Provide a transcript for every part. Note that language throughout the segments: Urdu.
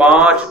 5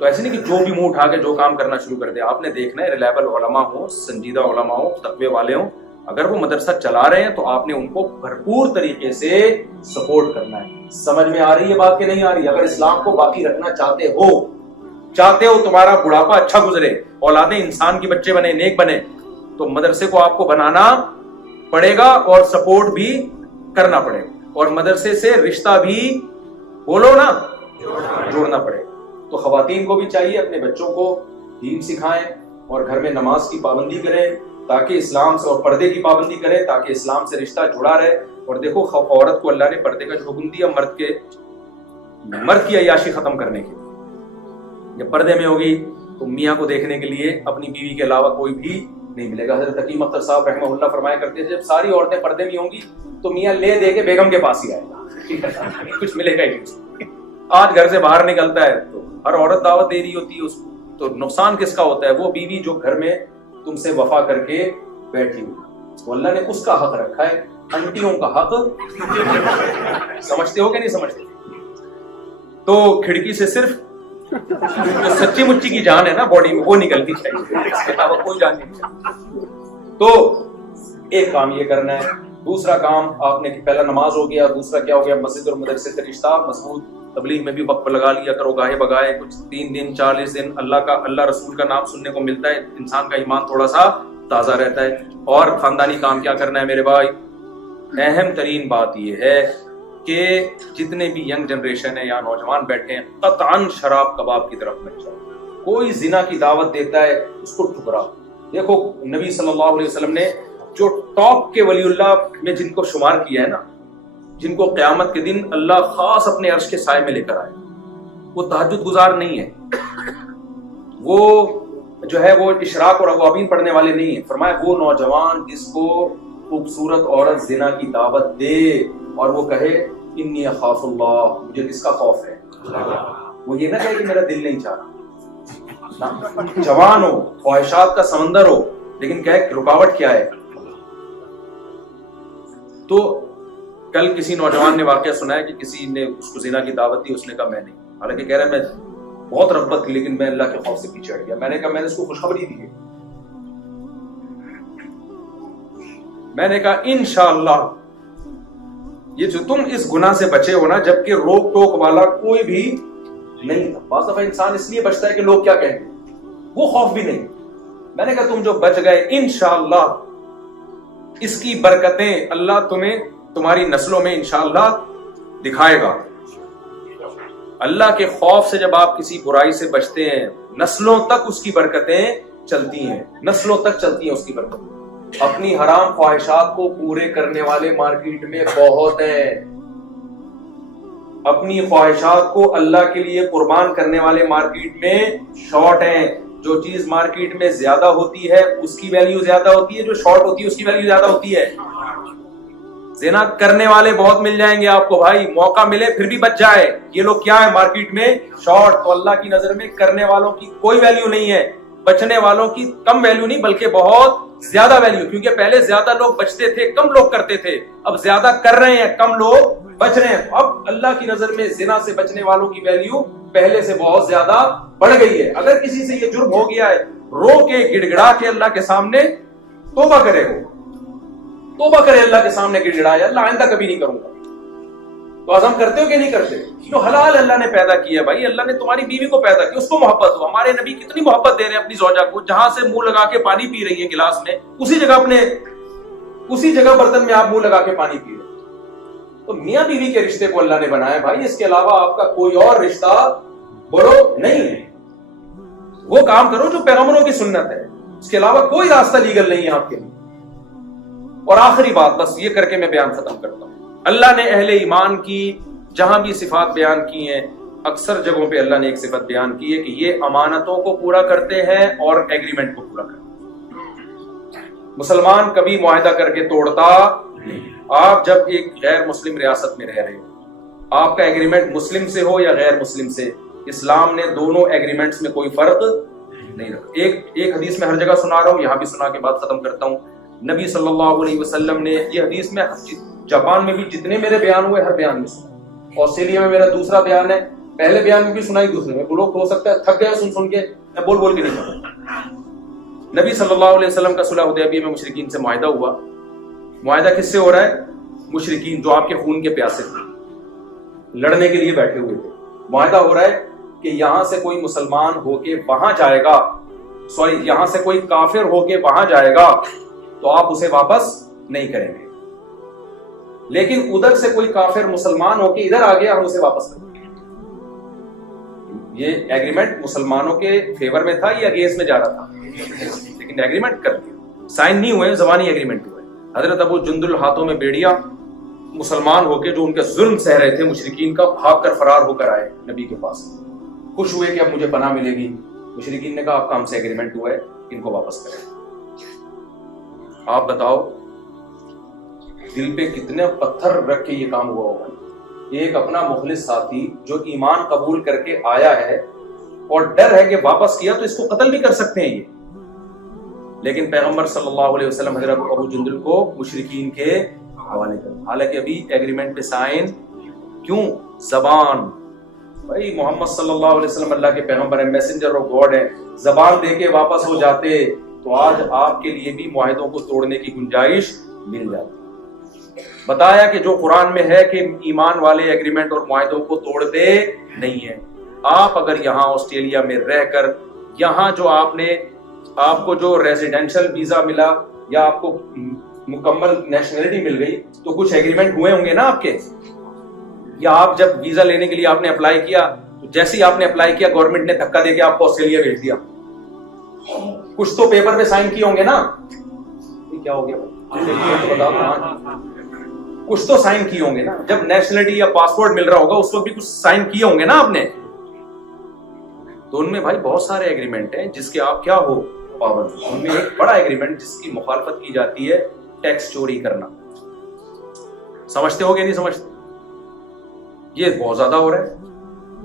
تو ایسے نہیں کہ جو بھی منہ اٹھا کے جو کام کرنا شروع کر دے. آپ نے دیکھنا ہے ریلائبل علماء ہوں, سنجیدہ علماء ہوں, تقوی والے ہوں, اگر وہ مدرسہ چلا رہے ہیں تو آپ نے ان کو بھرپور طریقے سے سپورٹ کرنا ہے. سمجھ میں آ رہی ہے بات کہ نہیں آ رہی؟ اگر اسلام کو باقی رکھنا چاہتے ہو تمہارا بڑھاپا اچھا گزرے, اولادیں انسان کے بچے بنے, نیک بنے, تو مدرسے کو آپ کو بنانا پڑے گا اور سپورٹ بھی کرنا پڑے گا, اور مدرسے سے رشتہ بھی بولو نا جوڑنا پڑے گا. تو خواتین کو بھی چاہیے اپنے بچوں کو دین سکھائیں اور گھر میں نماز کی پابندی کریں تاکہ اسلام سے, اور پردے کی پابندی کریں تاکہ اسلام سے رشتہ جڑا رہے. اور دیکھو عورت کو اللہ نے پردے کا جو حکم دیا مرد کی عیاشی ختم کرنے کے. جب پردے میں ہوگی تو میاں کو دیکھنے کے لیے اپنی بیوی کے علاوہ کوئی بھی نہیں ملے گا. حضرت حکیم اختر صاحب رحمہ اللہ فرمایا کرتے تھے جب ساری عورتیں پردے میں ہوں گی تو میاں لے دے کے بیگم کے پاس ہی آئے گا, کچھ ملے گا ہی نہیں. آج گھر سے باہر نکلتا ہے تو ہر عورت دعوت دے رہی ہوتی ہے اس کو, تو نقصان کس کا ہوتا ہے؟ وہ بیوی جو گھر میں تم سے وفا کر کے بیٹھی ہوئی, تو اللہ نے اس کا حق رکھا ہے, انٹیوں کا حق. سمجھتے ہو کہ نہیں سمجھتے؟ تو کھڑکی سے صرف جو سچی مچی کی جان ہے نا باڈی میں وہ نکلتی چاہیے, اس کے علاوہ کوئی جان نہیں چاہیے. تو ایک کام یہ کرنا ہے. دوسرا کام آپ نے, پہلا نماز ہو گیا, دوسرا کیا ہو گیا؟ مسجد اور مدرسے سے رشتہ مضبوط. تبلیغ میں بھی وقت لگا لیا کرو, گاہے بگائے کچھ 3 دن 40 دن اللہ رسول کا نام سننے کو ملتا ہے, انسان کا ایمان تھوڑا سا تازہ رہتا ہے. اور خاندانی کام کیا کرنا ہے میرے بھائی؟ اہم ترین بات یہ ہے کہ جتنے بھی ینگ جنریشن ہے یا نوجوان بیٹھے ہیں, قطعاً شراب کباب کی طرف مت جاؤ. کوئی زنا کی دعوت دیتا ہے اس کو ٹھکراؤ. دیکھو نبی صلی اللہ علیہ وسلم نے جو ٹاپ کے ولی اللہ میں جن کو شمار کیا ہے نا, جن کو قیامت کے دن اللہ خاص اپنے عرش کے سائے میں لے کر آئے, وہ تہجد گزار نہیں ہے, وہ جو ہے وہ اشراق اور اوابین پڑھنے والے نہیں ہیں. فرمایا وہ نوجوان جس کو خوبصورت عورت زنا کی دعوت دے اور وہ کہے انی اخاف اللہ, مجھے کس کا خوف ہے؟ وہ یہ نہ کہے کہ میرا دل نہیں چاہ رہا. جوان ہو, خواہشات کا سمندر ہو, لیکن کہے رکاوٹ کیا ہے. تو کل کسی نوجوان نے واقعہ سنایا کہ کسی نے اس کو زنا کی دعوت دی, اس نے کہا میں نہیں, حالانکہ کہہ رہا ہے میں بہت رغبت تھی لیکن میں اللہ کے خوف سے پیچھے ہٹ گیا. میں نے کہا میں نے اس کو خوشخبری دی ہے, میں نے کہا انشاءاللہ یہ جو تم اس گناہ سے بچے ہو نا, جبکہ روک ٹوک والا کوئی بھی نہیں تھا. بعض دفعہ انسان اس لیے بچتا ہے کہ لوگ کیا کہیں گے, وہ خوف بھی نہیں. میں نے کہا تم جو بچ گئے انشاءاللہ اس کی برکتیں اللہ تمہیں تمہاری نسلوں میں انشاءاللہ دکھائے گا. اللہ کے خوف سے جب آپ کسی برائی سے بچتے ہیں, نسلوں تک اس کی برکتیں چلتی ہیں, نسلوں تک چلتی ہیں اس کی برکتیں. اپنی حرام خواہشات کو پورے کرنے والے مارکیٹ میں بہت ہیں, اپنی خواہشات کو اللہ کے لیے قربان کرنے والے مارکیٹ میں شارٹ ہیں. جو چیز مارکیٹ میں زیادہ ہوتی ہے اس کی ویلیو زیادہ ہوتی ہے, جو شارٹ ہوتی ہے اس کی ویلیو زیادہ ہوتی ہے. زنا کرنے والے بہت مل جائیں گے آپ کو بھائی, موقع ملے پھر بھی بچ جائے. یہ لوگ کیا ہے مارکیٹ میں شارٹ. تو اللہ کی نظر میں کرنے والوں کی کوئی ویلیو نہیں ہے, بچنے والوں کی کم ویلیو نہیں بلکہ بہت زیادہ ویلیو. کیونکہ پہلے زیادہ لوگ بچتے تھے, کم لوگ کرتے تھے, اب زیادہ کر رہے ہیں, کم لوگ بچ رہے ہیں. اب اللہ کی نظر میں زنا سے بچنے والوں کی ویلیو پہلے سے بہت زیادہ بڑھ گئی ہے. اگر کسی سے یہ جرم ہو گیا ہے, رو کے گڑ گڑا کے اللہ کے سامنے توبہ کرے, وہ توبہ کرے اللہ کے سامنے گڑ گڑائے, اللہ آئندہ کبھی نہیں کروں گا. تو عزم کرتے ہو کہ نہیں کرتے؟ جو حلال اللہ نے پیدا کیا بھائی, اللہ نے تمہاری بیوی کو پیدا کیا, اس کو محبت ہو. ہمارے نبی کتنی محبت دے رہے ہیں اپنی زوجہ کو, جہاں سے منہ لگا کے پانی پی رہی ہے گلاس میں, اسی جگہ برتن میں آپ منہ لگا کے پانی پی رہے ہیں. تو میاں بیوی کے رشتے کو اللہ نے بنایا بھائی, اس کے علاوہ آپ کا کوئی اور رشتہ بولو نہیں ہے. وہ کام کرو جو پیغمبروں کی سنت ہے, اس کے علاوہ کوئی راستہ لیگل نہیں ہے آپ کے لیے. اور آخری بات بس یہ کر کے میں بیان ختم کرتا ہوں. اللہ نے اہل ایمان کی جہاں بھی صفات بیان کی ہیں, اکثر جگہوں پہ اللہ نے ایک صفت بیان کی ہے کہ یہ امانتوں کو پورا کرتے ہیں اور ایگریمنٹ کو پورا کرتے ہیں. مسلمان کبھی معاہدہ کر کے توڑتا نہیں. آپ جب ایک غیر مسلم ریاست میں رہ رہے ہو, آپ کا ایگریمنٹ مسلم سے ہو یا غیر مسلم سے, اسلام نے دونوں ایگریمنٹس میں کوئی فرق نہیں رکھا. ایک حدیث میں ہر جگہ سنا رہا ہوں, یہاں بھی سنا کے بات ختم کرتا ہوں. نبی صلی اللہ علیہ وسلم نے یہ حدیث میں, جاپان میں بھی جتنے میرے بیان ہوئے ہر بیان میں سنا, آسٹریلیا میں میرا دوسرا بیان ہے, پہلے بیان بھی سنائی دوسرے میں. لوگ ہو سکتا ہے تھک گئے سن کے, میں بول کے نہیں سکتا. نبی صلی اللہ علیہ وسلم کا صلح حدیبیہ میں مشرکین سے معاہدہ ہوا. معاہدہ کس سے ہو رہا ہے؟ مشرکین جو آپ کے خون کے پیاسے تھے, لڑنے کے لیے بیٹھے ہوئے تھے. معاہدہ ہو رہا ہے کہ یہاں سے کوئی مسلمان ہو کے وہاں جائے گا, یہاں سے کوئی کافر ہو کے وہاں جائے گا تو آپ اسے واپس نہیں کریں گے, لیکن ادھر سے کوئی کافر مسلمان ہو کے ادھر آ گیا, ہم اسے واپس کریں گے. یہ ایگریمنٹ مسلمانوں کے فیور میں تھا, یہ اگینسٹ میں جا رہا تھا, لیکن ایگریمنٹ کر دیا. سائن نہیں ہوئے, زبانی ایگریمنٹ ہوئے. حضرت ابو جندل ہاتھوں میں بیڑیا, مسلمان ہو کے جو ان کا ظلم سہ رہے تھے مشرکین کا, بھاگ کر فرار ہو کر آئے نبی کے پاس. خوش ہوئے کہ اب مجھے پناہ ملے گی. مشرکین نے کہا آپ کا ہم سے ایگریمنٹ ہوا ہے, ان کو واپس کریں. آپ بتاؤ دل پہ کتنے پتھر رکھ کے یہ کام ہوا ہوگا. ایک اپنا مخلص ساتھی جو ایمان قبول کر کے آیا ہے اور ڈر ہے کہ واپس کیا تو اس کو قتل بھی کر سکتے ہیں یہ, لیکن پیغمبر صلی اللہ علیہ وسلم حضرت ابو جندل کو مشرکین کے حوالے کر. حالانکہ ابھی ایگریمنٹ پہ سائن کیوں؟ زبان. بھائی محمد صلی اللہ علیہ وسلم اللہ کے پیغمبر ہیں, میسنجر آف گاڈ ہیں. زبان دے کے واپس ہو جاتے تو آج آپ کے لیے بھی معاہدوں کو توڑنے کی گنجائش مل جاتی. بتایا کہ جو قرآن میں ہے کہ ایمان والے ایگریمنٹ اور معاہدوں کو توڑتے نہیں ہیں. آپ اگر یہاں آسٹریلیا میں رہ کر یہاں جو آپ کو جو ریزیڈینشل ویزا ملا یا آپ کو مکمل نیشنلٹی مل گئی تو کچھ ایگریمنٹ ہوئے ہوں گے نا آپ کے. یا آپ جب ویزا لینے کے لیے آپ نے اپلائی کیا تو جیسے ہی آپ نے اپلائی کیا گورنمنٹ نے دھکا دے کے آپ کو آسٹریلیا بھیج دیا, کچھ تو پیپر پہ سائن کیے ہوں گے نا. کیا ہو گیا؟ کچھ تو سائن کیے ہوں گے نا. جب نیشنلٹی یا پاسپورٹ مل رہا ہوگا اس وقت بھی کچھ سائن کیے ہوں گے نا آپ نے. تو ان میں بھائی بہت سارے ایگریمنٹ ہیں جس کے آپ کیا ہو پابند. ان میں ایک بڑا ایگریمنٹ جس کی مخالفت کی جاتی ہے ٹیکس چوری کرنا. سمجھتے ہو گے نہیں سمجھتے؟ یہ بہت زیادہ ہو رہا ہے.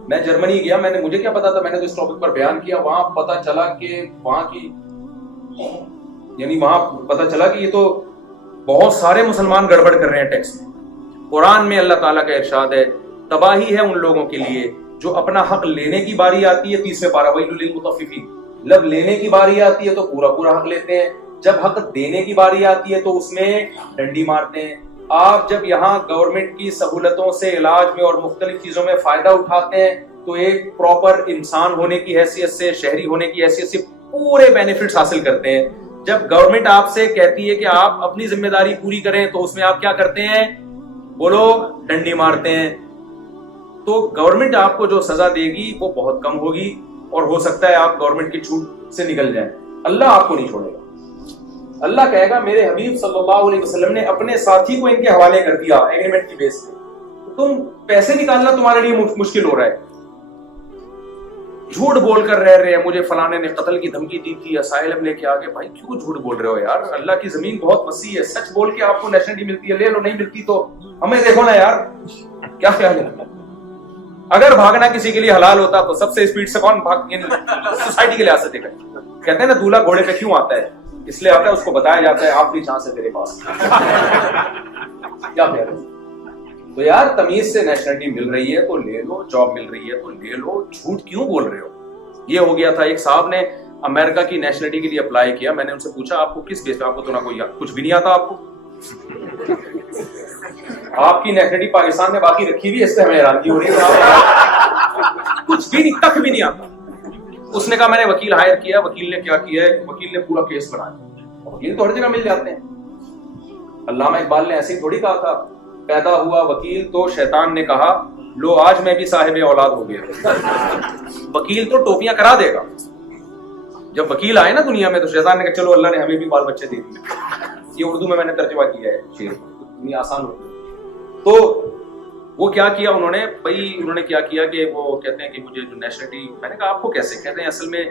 میں جرمنی گیا, مجھے کیا پتا تھا, میں نے تو اس ٹاپک پر بیان کیا. وہاں پتا چلا کہ یہ تو بہت سارے مسلمان گڑبڑ کر رہے ہیں ٹیکس میں. قرآن میں اللہ تعالیٰ کا ارشاد ہے تباہی ہے ان لوگوں کے لیے جو اپنا حق لینے کی باری آتی ہے 30ویں پارہ ویل للمطففین, جب لینے کی باری آتی ہے تو پورا حق لیتے ہیں, جب حق دینے کی باری آتی ہے تو اس میں ڈنڈی مارتے ہیں. آپ جب یہاں گورنمنٹ کی سہولتوں سے علاج میں اور مختلف چیزوں میں فائدہ اٹھاتے ہیں تو ایک پراپر انسان ہونے کی حیثیت سے, شہری ہونے کی حیثیت سے پورے بینیفٹس حاصل کرتے ہیں. جب گورنمنٹ آپ سے کہتی ہے کہ آپ اپنی ذمہ داری پوری کریں تو اس میں آپ کیا کرتے ہیں؟ بولو, ڈنڈی مارتے ہیں. تو گورنمنٹ آپ کو جو سزا دے گی وہ بہت کم ہوگی اور ہو سکتا ہے آپ گورنمنٹ کی چھوٹ سے نکل جائیں. اللہ آپ کو نہیں چھوڑے گا. اللہ کہے گا میرے حبیب صلی اللہ علیہ وسلم نے اپنے ساتھی کو ان کے حوالے کر دیا ایگریمنٹ کی بیس پہ, تم پیسے نکالنا تمہارے لیے مشکل ہو رہا ہے. جھوٹ بول کر رہ رہے ہیں مجھے فلانے نے قتل کی دھمکی دی تھی, اسائلم لے کے آگے. بھائی کیوں جھوٹ بول رہے ہو یار؟ اللہ کی زمین بہت وسیع ہے. سچ بول کے آپ کو نیشنلٹی ملتی ہے, لے لو. نہیں ملتی تو ہمیں دیکھو نا یار, کیا خیال ہے؟ اگر بھاگنا کسی کے لیے حلال ہوتا تو سب سے اسپیڈ سے کون سوسائٹی کے لحاظ سے دیکھا. کہتے ہیں نا دولہا گھوڑے پہ کیوں آتا ہے؟ اس لیے آتا ہے اس کو بتایا جاتا ہے آخری چانس ہے تیرے پاس. کیا خیال ہے؟ تو یار تمیز سے نیشنلٹی مل رہی ہے تو لے لو, جاب مل رہی ہے تو لے لو. جھوٹ کیوں بول رہے ہو؟ یہ ہو گیا تھا. ایک صاحب نے امریکہ کی نیشنلٹی کے لیے اپلائی کیا. میں نے ان سے پوچھا آپ کو کس بیس پہ؟ آپ کو تو نہ کوئی کچھ بھی نہیں آتا. آپ کو آپ کی نیشنلٹی پاکستان میں باقی رکھی ہوئی, اس سے ہمیں حیرانگی ہو رہی ہے. کچھ بھی نہیں, تک بھی نہیں آتا. اس نے کہا میں نے وکیل ہائر کیا. وکیل نے کیا کیا ہے؟ وکیل نے پورا کیس بنایا. وکیل تو ہر جگہ مل جاتے ہیں. علامہ اقبال نے ایسے ہی تھوڑی کہا تھا پیدا ہوا وکیل تو شیطان نے کہا لو آج میں بھی صاحب اولاد ہو گیا. وکیل تو ٹوپیاں کرا دے گا. جب وکیل آئے نا دنیا میں تو شیطان نے کہا چلو اللہ نے ہمیں بھی بال بچے دے دیے. یہ اردو میں نے ترجمہ کیا ہے شعر, اتنی آسان ہوتی. تو وہ کیا کیا انہوں نے کیا کیا کہ وہ کہتے ہیں کہ مجھے جو نیشنلٹی, میں نے کہا آپ کو کیسے؟ کہتے ہیں اصل میں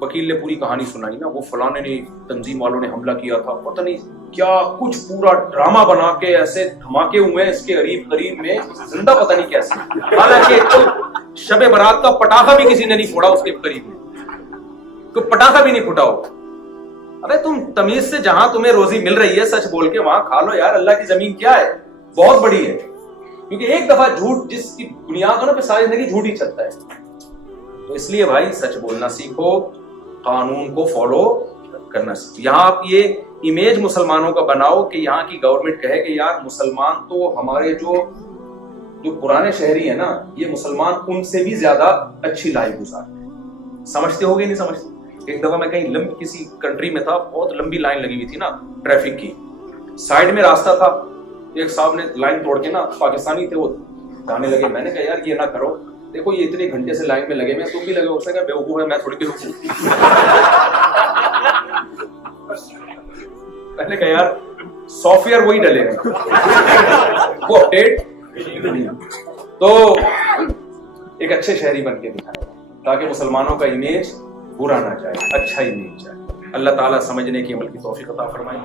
وکیل نے پوری کہانی سنائی نا, وہ فلانے نے تنظیم والوں نے حملہ کیا تھا, پتہ نہیں کیا کچھ پورا ڈرامہ بنا کے ایسے دھماکے ہوئے اس کے قریب میں, زندہ پتہ نہیں کیسے. حالانکہ شب برات کا پٹاخہ بھی کسی نے نہیں پھوڑا اس کے قریب میں, کوئی پٹاخہ بھی نہیں پھوٹا ہو. ارے تم تمیز سے جہاں تمہیں روزی مل رہی ہے سچ بول کے وہاں کھا لو یار. اللہ کی زمین کیا ہے؟ بہت بڑی ہے. کیونکہ ایک دفعہ جھوٹ جس کی بنیاد ہو نا پہ ساری زندگی جھوٹ ہی چلتا ہے. تو اس لیے بھائی سچ بولنا سیکھو, قانون کو فالو کرنا سیکھو. یہاں آپ یہ امیج مسلمانوں کا بناؤ کہ یہاں کی گورنمنٹ کہے کہ یار مسلمان تو ہمارے جو پرانے شہری ہیں نا, یہ مسلمان ان سے بھی زیادہ اچھی لائف گزارتے ہیں. سمجھتے ہو گے نہیں سمجھتے؟ ایک دفعہ میں کہیں کسی کنٹری میں تھا, بہت لمبی لائن لگی ہوئی تھی نا ٹریفک کی, سائڈ میں راستہ تھا, ایک صاحب نے لائن توڑ کے نا, پاکستانی تھے وہ, جانے لگے. میں نے کہا یار یہ نہ کرو, دیکھو یہ اتنے گھنٹے سے لائن میں لگے ہوئے, تم بھی لگے ہو سکے, بیوقوف ہے میں تھوڑی بیوقوف. میں نے کہا یار سافٹ ویئر وہی ڈلے گا, وہ اپڈیٹ. تو ایک اچھے شہری بن کے دکھائے تاکہ مسلمانوں کا امیج برا نہ جائے, اچھا امیج جائے. اللہ تعالیٰ سمجھنے کی عمل کی توفیق عطا فرمائے.